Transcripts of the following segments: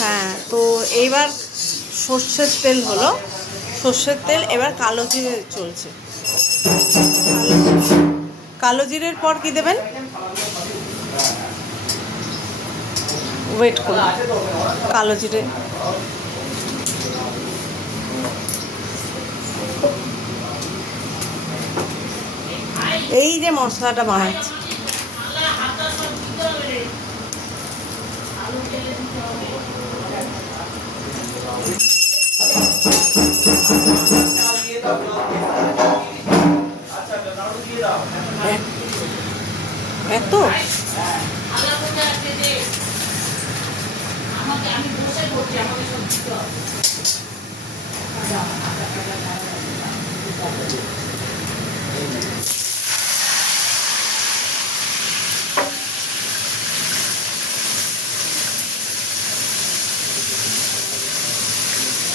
হ্যাঁ, তো এইবার সর্ষের তেল হলো, সর্ষের তেল, এবার কালো জিরে চলছে। কালো জিরের পর কি দেবেন? ওয়েট করুন। কালো জিরে, এই যে মশলাটা বানাচ্ছি, এত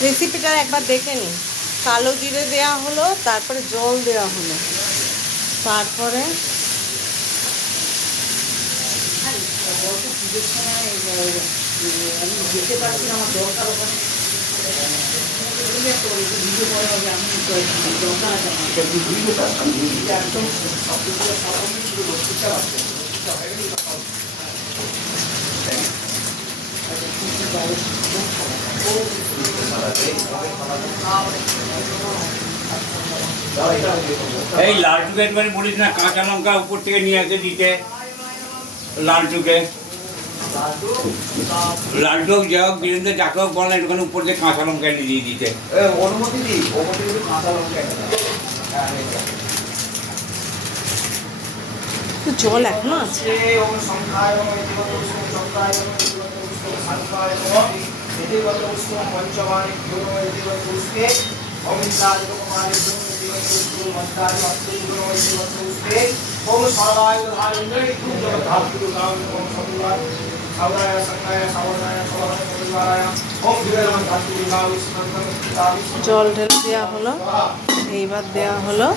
রেসিপিটা একবার দেখে নিন। কালো জিরে দেওয়া হলো, তারপরে জল দেওয়া হলো, তারপরে এই লালটুকে একবারে বলিস না কাঁচা লঙ্কা উপর থেকে নিয়ে এসে দিতে। লালটুকে লালটু হোক যা হোক বীরেন্দ্র যাকে হোক বলেন একটুখানি উপর থেকে কাঁচা লঙ্কা এনে দিয়ে দিতে। অনুমতি দিই, অনুমতি দিই কাঁচা লঙ্কা জল এখনো আছে। জল ঢেলে দেওয়া হলো, এইবার দেওয়া হলো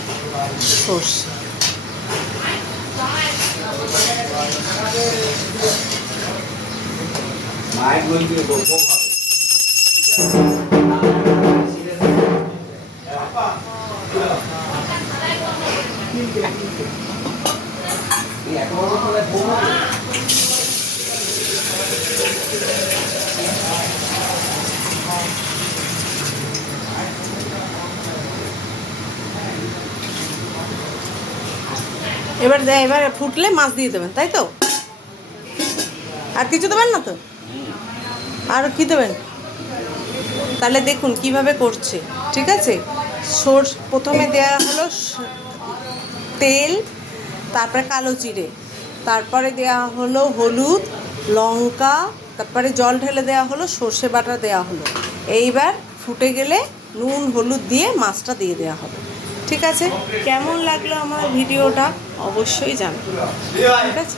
সর্ষে। মায়ের মন্দিরে এবার ফুটলে মাছ দিয়ে দেবেন, তাই তো? আর কিছু দেবেন না তো? আর কি দেবেন? তাহলে দেখুন কিভাবে করছে, ঠিক আছে? প্রথমে দেওয়া হলো তেল, তারপরে কালো জিরে, তারপরে দেওয়া হলো হলুদ, লঙ্কা, তারপরে জল ঢেলে দেওয়া হলো, সর্ষে বাটা দেওয়া হলো। এইবার ফুটে গেলে নুন হলুদ দিয়ে মাছটা দিয়ে দেওয়া হবে। ঠিক আছে? কেমন লাগলো আমার ভিডিওটা অবশ্যই জানাবেন, ঠিক আছে?